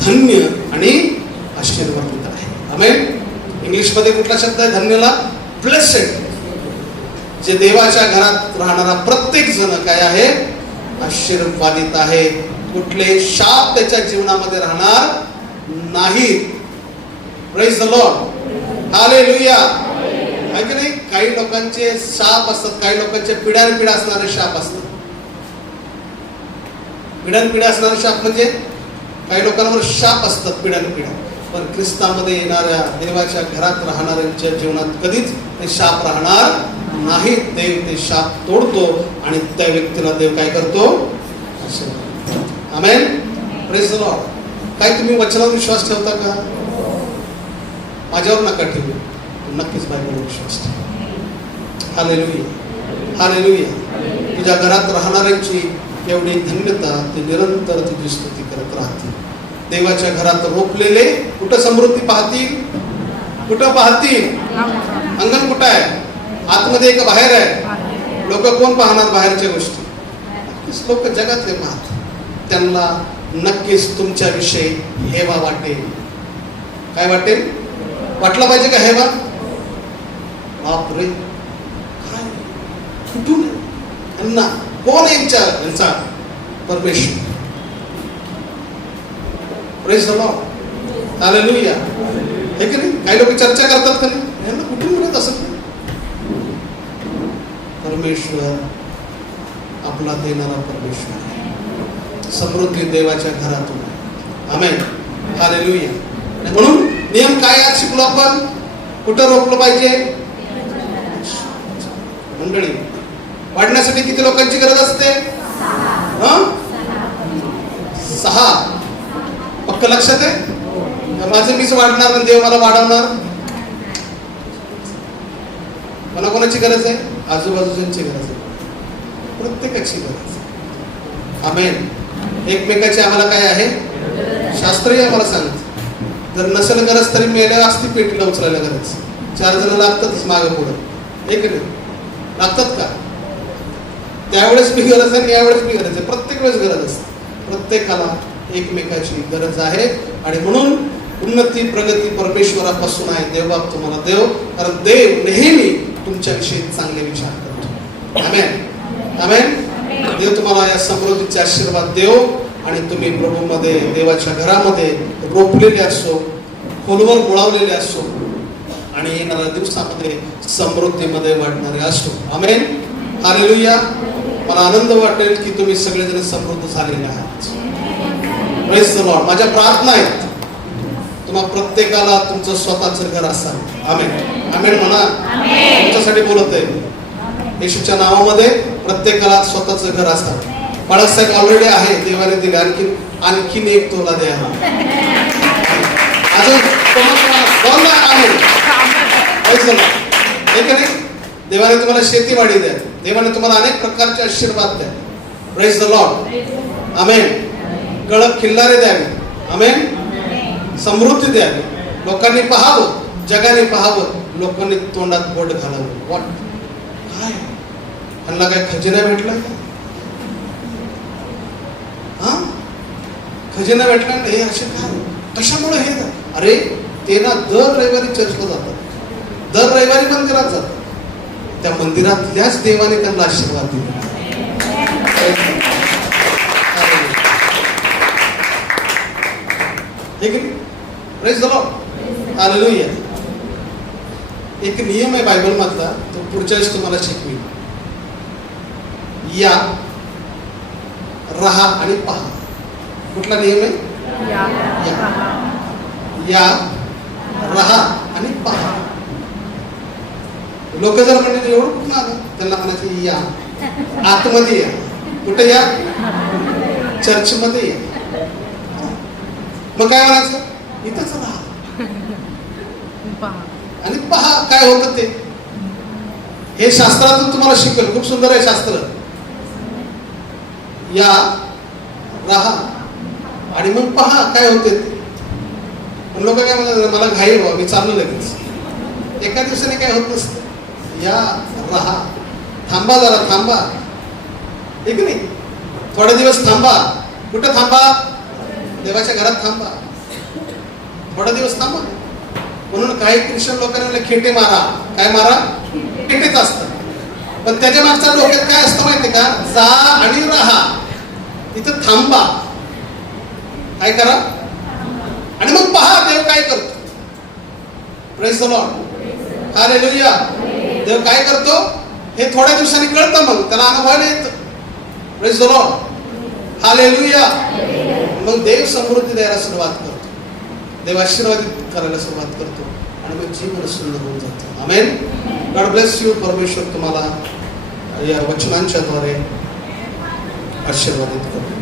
धन्य आणि आशीर्वादित आहे. आमेन. इंग्लिशमध्ये कुठला शब्द आहे धन्यला? ब्लेसेड. जे देवाच्या घरात राहणारा प्रत्येक जण काय आहे? आशीर्वादित आहे. कुठले शाप त्याच्या जीवनामध्ये राहणार नाहीत. Praise the Lord. हालेलुया. आहे की नाही? काही लोकांचे शाप असतात, काही लोकांचे पिढ्यानपिढ्या असणारे शाप असतात. पिढ्यानपिढ्या असणारे शाप म्हणजे काही लोकांवर शाप असतात पिढ्यानपिढ्या. पण ख्रिस्तामध्ये येणाऱ्या देवाच्या घरात राहणाऱ्यांच्या जीवनात कधीच ते शाप राहणार नाहीत. देव ते शाप तोडतो आणि त्या व्यक्तीला देव काय करतो? आमेन. Praise the Lord. काय तुम्ही वचनावर विश्वास ठेवता का? माझ्यावर नका ठेवू, नक्कीच बायबलवर विश्वास ठेवा. Hallelujah, hallelujah. तुझ्या घरात राहणाऱ्यांची एवढी धन्यता, ते निरंतर तुझी स्तुती करत राहतील. देवाच्या घरात रोपलेले कुठं समृद्धी पाहतील? कुठं पाहतील? अंगण कुठं आहे? आतमध्ये का बाहेर आहे? लोक कोण पाहणार बाहेरच्या गोष्टी? नक्कीच लोक जगातले पाहतात. त्यांना नक्कीच तुमच्याविषयी हेवा वाटेल. काय वाटेल? वाटलं पाहिजे का हेवा? बापरे, काय कुठून यांना कोण यांचा परमेश्वर. Praise the Lord. हालेलुया. हे की नाही? काही लोक चर्चा करतात का नाही, यांना कुठून मिळत असं? परमेश्वर आपला देणारा परमेश्वर आहे. समृद्धी देवाच्या घरातून आहे. आमेन. हालेलुया. म्हणून नियम काय आज शिकलो आपण? कुठं रोपलं पाहिजे? मंडळी, वाढण्यासाठी किती लोकांची गरज असते? 6. पक्क लक्षात आहे? माझं मीच वाढणार आणि देव मला वाढवणार? मला कोणाची गरज आहे? आजूबाजूची गरज आहे, प्रत्येकाची गरज आहे. आमेन. एकमेकाची आम्हाला काय आहे? शास्त्रही आम्हाला सांगत. जर नसेल गरज तरी मेल्या असती पेटीला उचलायला गरज. 4 जण लागतातच मागे पुढे, एक नाही लागतात का? त्यावेळेस मी गरज आहे, यावेळेस मी गरज आहे. प्रत्येक वेळेस गरज असते. प्रत्येकाला एकमेकाची गरज आहे. आणि म्हणून उन्नती प्रगती परमेश्वरापासून आहे. देवबाप तुम्हाला देव, कारण देव नेहमी तुमच्याविषयी चांगले विचार करतो. आमेन, आमेन. देव तुम्हाला या समृद्धीचे आशीर्वाद देव. आणि तुम्ही प्रभूमध्ये देवाच्या घरामध्ये रोपलेले असो, खोलवर मुळावलेले असो आणि येणाऱ्या दिवसामध्ये समृद्धीमध्ये वाढणारे असो. आमेन. हालेलुया. मला आनंद वाटेल की तुम्ही सगळेजण समृद्ध झालेले आहात. Praise the Lord. माझ्या प्रार्थना आहेत तुम्हा प्रत्येकाला तुमचं स्वतःचं घर असावं. आमेन. आमेन म्हणा. तुमच्यासाठी बोलत आहे. येशूच्या नावामध्ये प्रत्येकाला स्वतःचं घर असावं. बाळासाहेब ऑलरेडी आहे, देवाने दिले, आणखीन एक तोला द्यावा. अजून देवाने तुम्हाला शेतीवाडी द्या. देवाने तुम्हाला अनेक प्रकारचे आशीर्वाद द्या. Praise the Lord. आमेन. कळप खिल्लारे द्यावे. आमेन. समृद्धी द्यावी. लोकांनी पाहावं, जगाने पाहावं, लोकांनी तोंडात बोट घालावं. वाट काय त्यांना काय खजिना भेटला का? हा, खजिना भेटला. हे असे काय, कशामुळे हे? अरे ते ना दर रविवारी चर्चला जातात, दर रविवारी मंदिरात जातात. त्या मंदिरातल्याच देवाने त्यांना आशीर्वाद दिला. Praise the Lord. हालेलुया. एक नियम आहे बायबल मधला, तो पुढच्या वेळेस तुम्हाला शिकवी. या, राहा आणि पहा. कुठला नियम आहे? या, राहा आणि पहा. लोक जर म्हणजे एवढं कुठं आलं, त्यांना म्हणायचं या, आतमध्ये या. कुठे या? चर्चमध्ये या. मग काय म्हणायचं? इथंच राहा आणि पहा काय होतं ते. हे शास्त्रातून तुम्हाला शिकवेल. खूप सुंदर आहे शास्त्र. या, राहा आणि मग पहा काय होते ते. पण लोक काय म्हणतात, मला घाई व्हा, मी चाललो लगेच. एका दिवसाने काय होत नसतं. या, राहा, थांबा, जरा थांबा. ठीक नाही? थोडे दिवस थांबा. कुठं थांबा? देवाच्या घरात थांबा. थोडा दिवस थांबा. म्हणून काही ख्रिश्चन लोकांना खेटे मारा. काय मारा? खेटेच असतात. पण त्याच्या मागच्या डोक्यात काय असतं माहिती का? जा आणि राहा. तिथं थांबा. काय करा आणि मग पहा देव काय करतो. Praise the Lord. हालेलुया. देव काय करतो हे थोड्या दिवसांनी कळतं. मग त्याला अनुभवायला येतं. Praise the Lord. हालेलुया. मग देव समृद्धी द्यायला सुरुवात करतो. देव आशीर्वादित करायला सुरुवात करतो आणि मग जीवन सुंदर होऊन जातं. आमेन. God bless you. परमेश्वर तुम्हाला या वचनांच्या द्वारे आशीर्वादित करतो.